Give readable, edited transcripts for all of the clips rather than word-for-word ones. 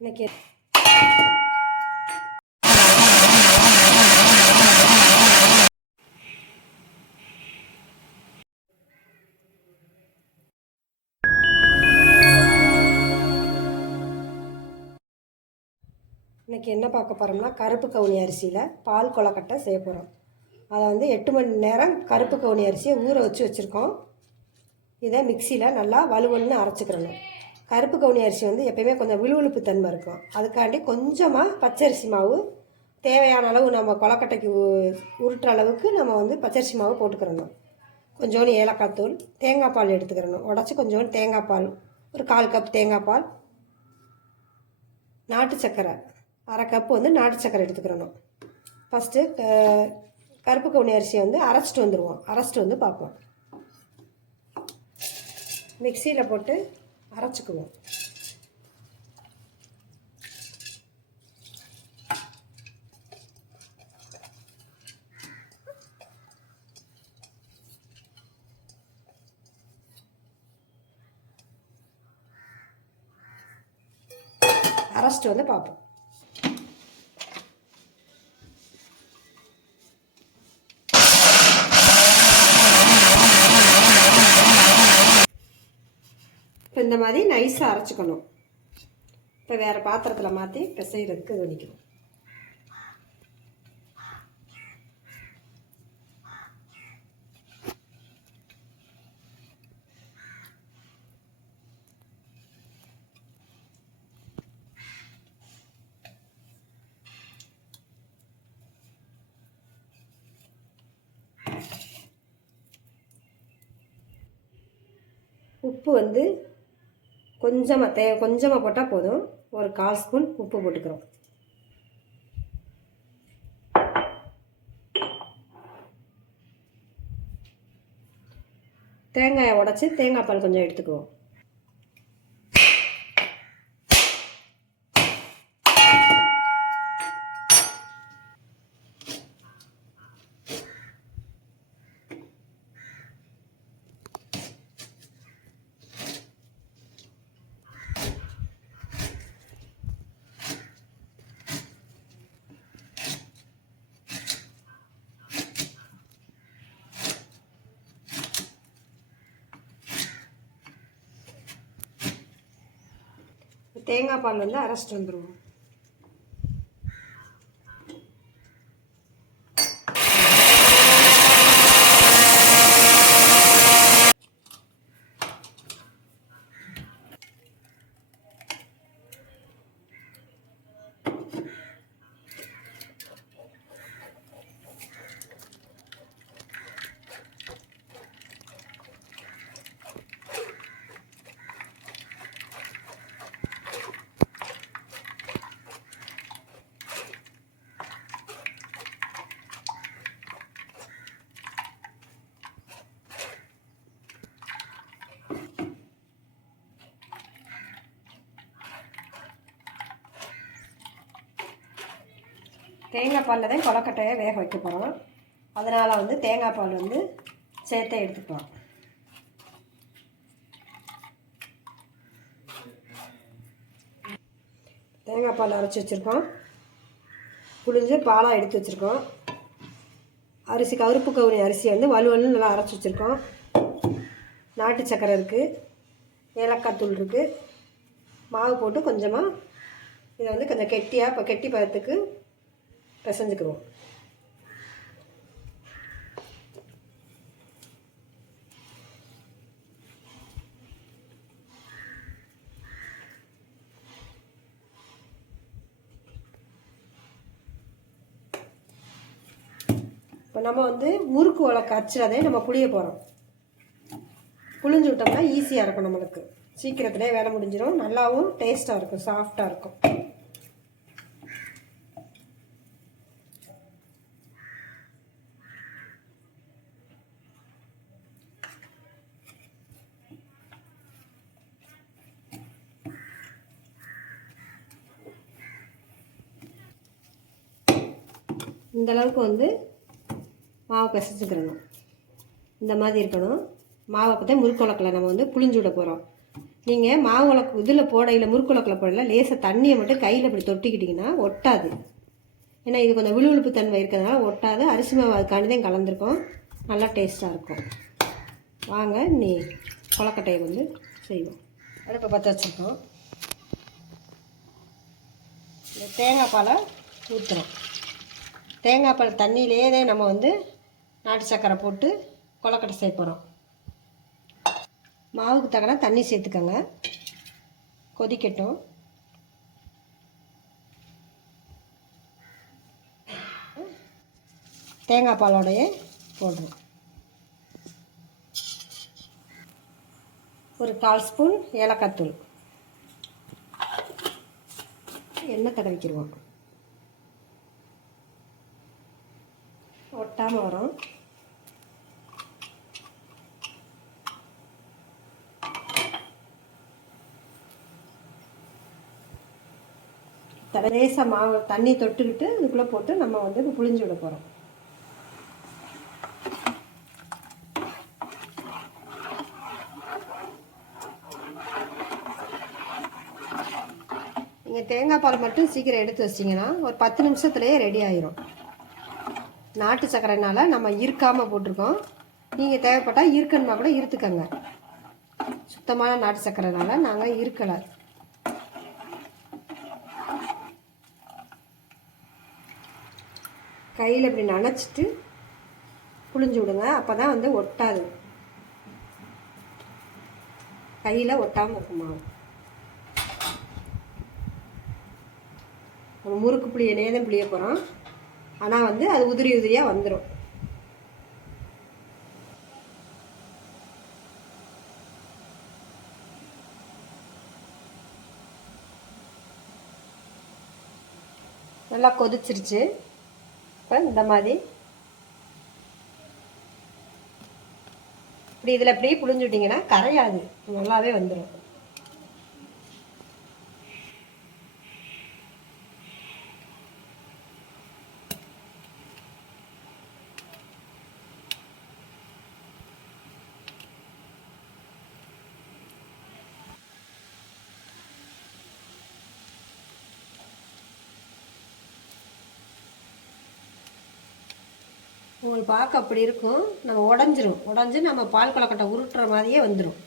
இன்னைக்கு என்ன பார்க்க போகிறோம்னா கருப்பு கவுனி அரிசியில் பால் கொழுக்கட்டை செய்ய போகிறோம். அதை 8 மணி நேரம் கருப்பு கவுனி அரிசியை ஊற வச்சுருக்கோம். இதை மிக்சியில் நல்லா வலுவலுன்னு அரைச்சிக்கிறணும். கருப்பு கவுனி அரிசி எப்பயுமே கொஞ்சம் விழுவிழுப்பு தன்மை இருக்கும். அதுக்காண்டி கொஞ்சமாக பச்சரிசி மாவு தேவையான அளவு நம்ம கொழுக்கட்டைக்கு உருட்டுற அளவுக்கு நம்ம பச்சரிசி மாவு போட்டுக்கிறணும். கொஞ்சோண்டு ஏலக்காய் தூள், தேங்காய் பால் எடுத்துக்கிறணும். உடச்சி கொஞ்சோண்டு தேங்காய் பால், ஒரு 1/4 கப் தேங்காய் பால், நாட்டு சர்க்கரை 1/2 கப்பு நாட்டு சர்க்கரை எடுத்துக்கிறணும். ஃபஸ்ட்டு கருப்பு கவுனி அரிசியை அரைச்சிட்டு வந்துடுவோம். அரைச்சிட்டு பார்ப்போம். மிக்சியில் போட்டு அரைச்சிக்குவோம். அரைச்சிட்டு பார்ப்போம். இப்போ இந்த மாதிரி நைஸாக அரைச்சிக்கணும். இப்போ வேறு பாத்திரத்தில் மாற்றி பிசைகிறதுக்கு இது பண்ணிக்கணும். உப்பு கொஞ்சமாக போட்டால் போதும். ஒரு 1/4 ஸ்பூன் உப்பு போட்டுக்கிறோம். தேங்காயை உடச்சி தேங்காய் பால் கொஞ்சம் எடுத்துக்குவோம். தேங்காய் பால் அரைச்சிட்டு வந்துடுவோம். தேங்காய் பாலில் தான் கொழுக்கட்டையை வேக வைக்க போகிறோம். அதனால் தேங்காய் பால் சேர்த்தே எடுத்துக்கலாம். தேங்காய் பால் அரைச்சி வச்சுருக்கோம். புளிஞ்சு பாலாக எடுத்து வச்சுருக்கோம். அரிசி கருப்பு கவுனி அரிசி வலுவலுன்னு நல்லா அரைச்சி வச்சுருக்கோம். நாட்டு சக்கரை இருக்குது, ஏலக்காய் தூள் இருக்குது. மாவு போட்டு கொஞ்சமாக இதை கொஞ்சம் கெட்டியாக இப்போ கெட்டி பதத்துக்கு பிசைஞ்சுக்குவோம். இப்போ நம்ம முறுக்கு உலக்க அச்சுறதே நம்ம புளிய போகிறோம். புளிஞ்சு விட்டோம்னா ஈஸியாக இருக்கும். நம்மளுக்கு சீக்கிரத்துலேயே வேலை முடிஞ்சிடும். நல்லாவும் டேஸ்ட்டாக இருக்கும், சாஃப்டாக இருக்கும். இந்தளவுக்கு மாவை பிசைச்சுக்கிறணும். இந்த மாதிரி இருக்கணும். மாவை பார்த்தா முறுக்கு உலக்கில் நம்ம புளிஞ்சு விட போகிறோம். நீங்கள் மாவு இதில் போடையில் முறுக்குலக்கில் போடல லேசாக தண்ணியை மட்டும் கையில் இப்படி தொட்டிக்கிட்டிங்கன்னா ஒட்டாது. ஏன்னா இது கொஞ்சம் விழுவிழுப்பு தன்மை இருக்கிறதுனால ஒட்டாது. அரிசி மாவு அதுக்காண்டி தான் கலந்துருக்கோம். நல்லா டேஸ்ட்டாக இருக்கும். வாங்க நீ கொலக்கட்டையை வந்து செய்வோம். அடுப்பை பற்ற வச்சுருக்கோம். இந்த தேங்காய் பாலை ஊற்றுறோம். தேங்காய் பால் தண்ணியிலே தான் நம்ம வந்து நாட்டு சர்க்கரை போட்டு கொலக்கட்டை செய்ய போகிறோம். மாவுக்கு தக்கன தண்ணி சேர்த்துக்கோங்க. கொதிக்கட்டும். தேங்காய் பாலோடையே போடுறோம். ஒரு 1/4 ஸ்பூன் ஏலக்காய் தூள். எண்ணெய் தடவிக்கிடுவோம். ஒட்டாமல் வரும். லேசாக மாவு தண்ணி தொட்டுக்கிட்டு இதுக்குள்ளே போட்டு நம்ம வந்து புளிஞ்சு விட போகிறோம். நீங்கள் தேங்காய் பால் மட்டும் சீக்கிரம் எடுத்து வச்சிங்கன்னா ஒரு 10 நிமிஷத்துலேயே ரெடி ஆயிரும். நாட்டு சர்க்கரைனால நம்ம இருக்காமல் போட்டிருக்கோம். நீங்கள் தேவைப்பட்டால் இருக்கணுமா கூட இருத்துக்கங்க. சுத்தமான நாட்டு சர்க்கரைனால நாங்கள் இருக்கலை. கையில் இப்படி நனைச்சிட்டு புளிஞ்சு விடுங்க. அப்போ தான் வந்து ஒட்டாது. கையில் ஒட்டாமல் இருக்கும் மாவு. நம்ம முறுக்கு புளியனே தான் புளிய போகிறோம். ஆனால் வந்து அது உதிரி உதிரியாக வந்துடும். நல்லா கொதிச்சிருச்சு. இப்போ இந்த மாதிரி இப்படி இதில் அப்படியே புளிஞ்சு விட்டிங்கன்னா கரையாது, நல்லாவே வந்துடும். உங்களுக்கு பார்க்க அப்படி இருக்கும். நம்ம உடஞ்சி நம்ம பால் கொலக்கட்டை உருட்டுற மாதிரியே வந்துடும்.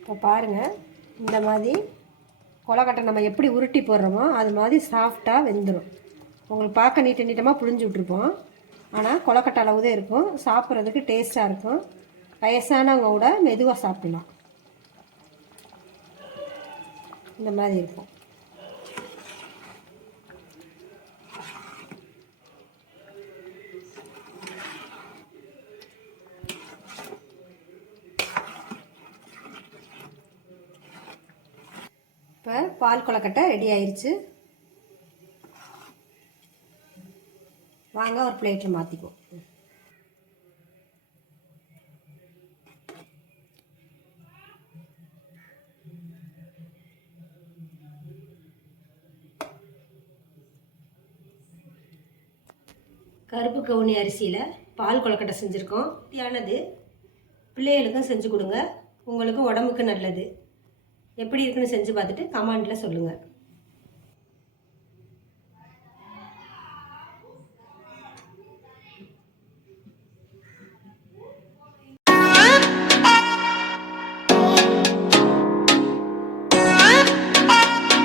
இப்போ பாருங்கள், இந்த மாதிரி கொலக்கட்டை நம்ம எப்படி உருட்டி போடுறோமோ அது மாதிரி சாஃப்டாக வெந்துடும். உங்களுக்கு பார்க்க நீட்டமாக புழிஞ்சு விட்ருப்போம். ஆனால் கொலக்கட்டை அளவு தான் இருக்கும். சாப்பிட்றதுக்கு டேஸ்ட்டாக இருக்கும். வயசானவங்க கூட மெதுவாக சாப்பிடலாம். இந்த மாதிரி இருக்கும். இப்போ பால் கொலக்கட்டை ரெடி ஆயிடுச்சு. வாங்க ஒரு பிளேட்டில் மாற்றிக்குவோம். கருப்பு கவுனி அரிசியில் பால் கொலக்கட்டை செஞ்சுருக்கோம். தியானது பிள்ளைகளுக்கும் செஞ்சு கொடுங்க. உங்களுக்கும் உடம்புக்கு நல்லது. எப்படி இருக்குன்னு செஞ்சு பார்த்துட்டு கமெண்டில் சொல்லுங்கள்.